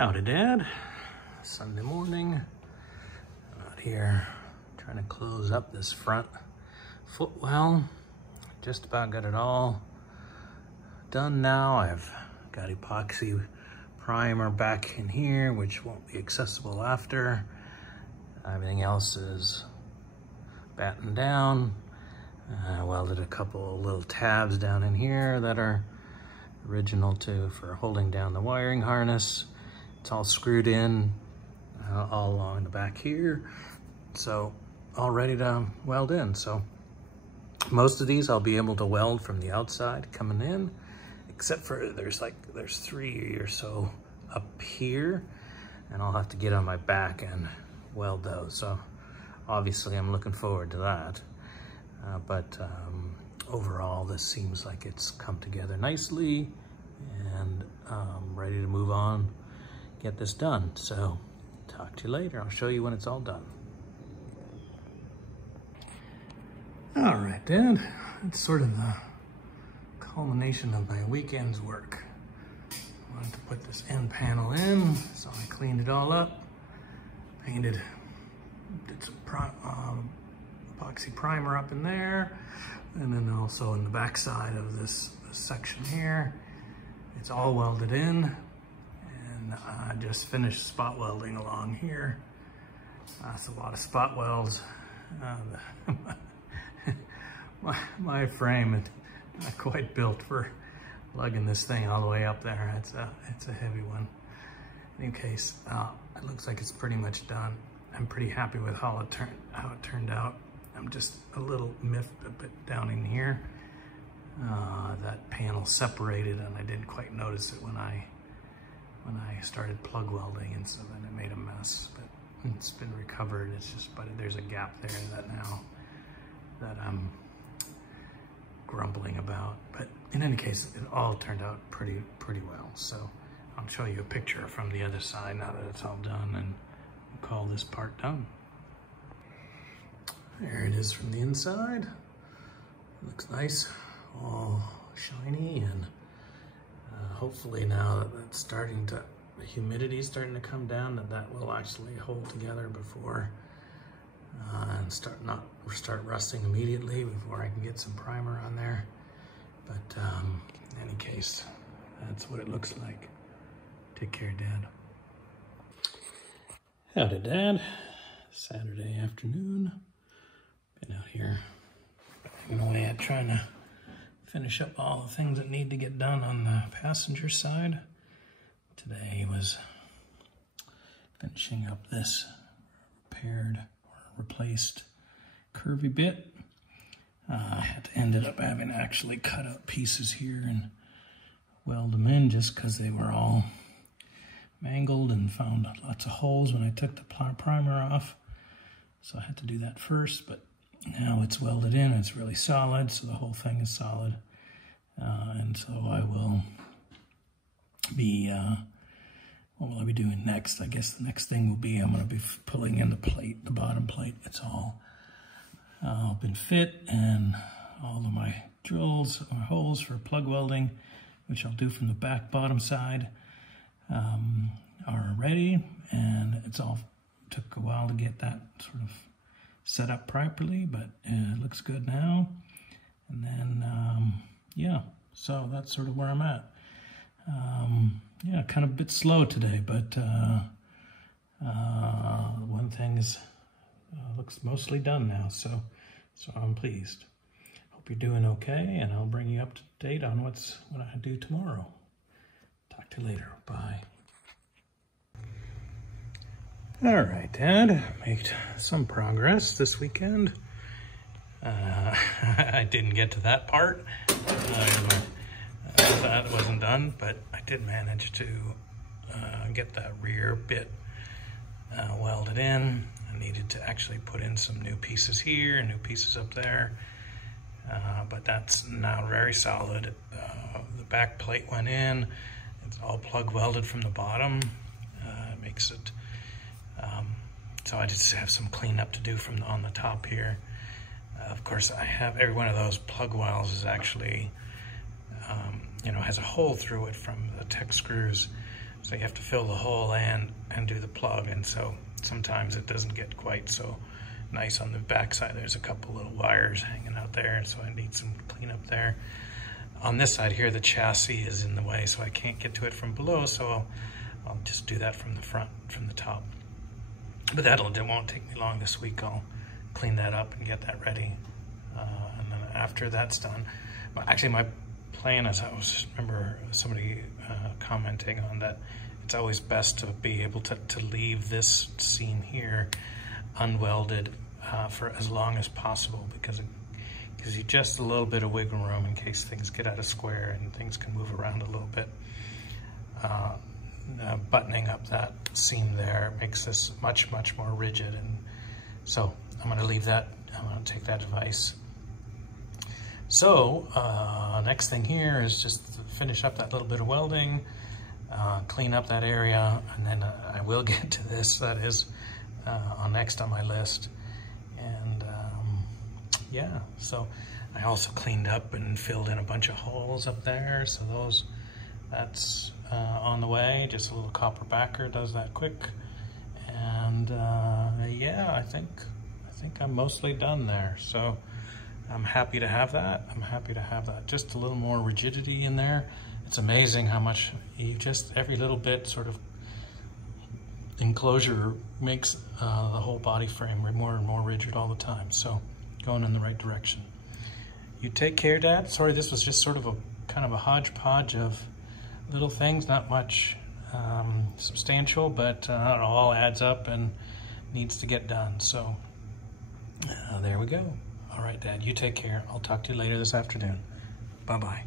Howdy, Dad. Sunday morning. I'm out here trying to close up this front footwell. Just about got it all done now. I've got epoxy primer back in here, which won't be accessible after. Everything else is battened down. I welded a couple little tabs down in here that are original for holding down the wiring harness. It's all screwed in all along the back here. So all ready to weld in. So most of these I'll be able to weld from the outside coming in, except for there's 3 or so up here, and I'll have to get on my back and weld those. So obviously I'm looking forward to that. But overall, this seems like it's come together nicely, and ready to move on, get this done. So talk to you later. I'll show you when it's all done. All right, Dad, it's sort of the culmination of my weekend's work. I wanted to put this end panel in, so I cleaned it all up, did some epoxy primer up in there, and then also in the back side of this section here. It's all welded in, and I just finished spot welding along here. That's a lot of spot welds. My frame is not quite built for lugging this thing all the way up there. It's a heavy one. In any case, it looks like it's pretty much done. I'm pretty happy with how it turned out. I'm just a little miffed a bit down in here. That panel separated, and I didn't quite notice it when I started plug welding, and so then it made a mess. But it's been recovered. It's just, but there's a gap there that I'm grumbling about. But in any case, it all turned out pretty well. So I'll show you a picture from the other side now that it's all done, and we'll call this part done. There it is from the inside. Looks nice, all shiny, and hopefully now that it's the humidity is starting to come down, that will actually hold together before and start rusting immediately before I can get some primer on there. But in any case, that's what it looks like. Take care, Dad. Howdy, Dad. Saturday afternoon. Been out here banging away at trying to finish up all the things that need to get done on the passenger side. Today was finishing up this repaired or replaced curvy bit. I ended up having to actually cut out pieces here and weld them in just because they were all mangled, and found lots of holes when I took the primer off. So I had to do that first, but now it's welded in. It's really solid, so the whole thing is solid. And so I will be, what will I be doing next? I guess the next thing will be I'm going to be pulling in the plate, the bottom plate. It's all been fit, and all of my drills or holes for plug welding, which I'll do from the bottom side, are ready. And it's all took a while to get that sort of set up properly, but it looks good now. And then, yeah, so that's sort of where I'm at. Yeah, kind of a bit slow today, but one thing is looks mostly done now, so I'm pleased. Hope you're doing okay, and I'll bring you up to date on what I do tomorrow. Talk to you later. Bye. All right, Dad, made some progress this weekend. I didn't get to that part. That wasn't done, but I did manage to get that rear bit welded in. I needed to actually put in some new pieces here and new pieces up there, but that's now very solid. The back plate went in. It's all plug welded from the bottom. It makes it so I just have some cleanup to do on the top here. Of course, I have every one of those plug welds is actually, you know, has a hole through it from the tech screws. So you have to fill the hole and do the plug, and so sometimes it doesn't get quite so nice on the back side. There's a couple little wires hanging out there, and so I need some cleanup there. On this side here, the chassis is in the way, so I can't get to it from below, so I'll just do that from the front, from the top. But it won't take me long this week. I'll clean that up and get that ready. And then after that's done, actually my plan is, I remember somebody commenting on that, it's always best to be able to leave this seam here unwelded for as long as possible, because it gives you just a little bit of wiggle room in case things get out of square and things can move around a little bit. Buttoning up that seam there makes this much more rigid, and so I'm going to leave that. I'm going to take that advice. So next thing here is just to finish up that little bit of welding, clean up that area, and then I will get to this. That is next on my list. And yeah, so I also cleaned up and filled in a bunch of holes up there, so that's on the way. Just a little copper backer does that quick. And yeah, I think I'm mostly done there. So I'm happy to have that. I'm happy to have that. Just a little more rigidity in there. It's amazing how much every little bit sort of enclosure makes the whole body frame more and more rigid all the time. So going in the right direction. You take care, Dad. Sorry, this was just sort of a kind of a hodgepodge of little things, not much substantial, but it all adds up and needs to get done. So there we go. All right, Dad, you take care. I'll talk to you later this afternoon. Bye-bye.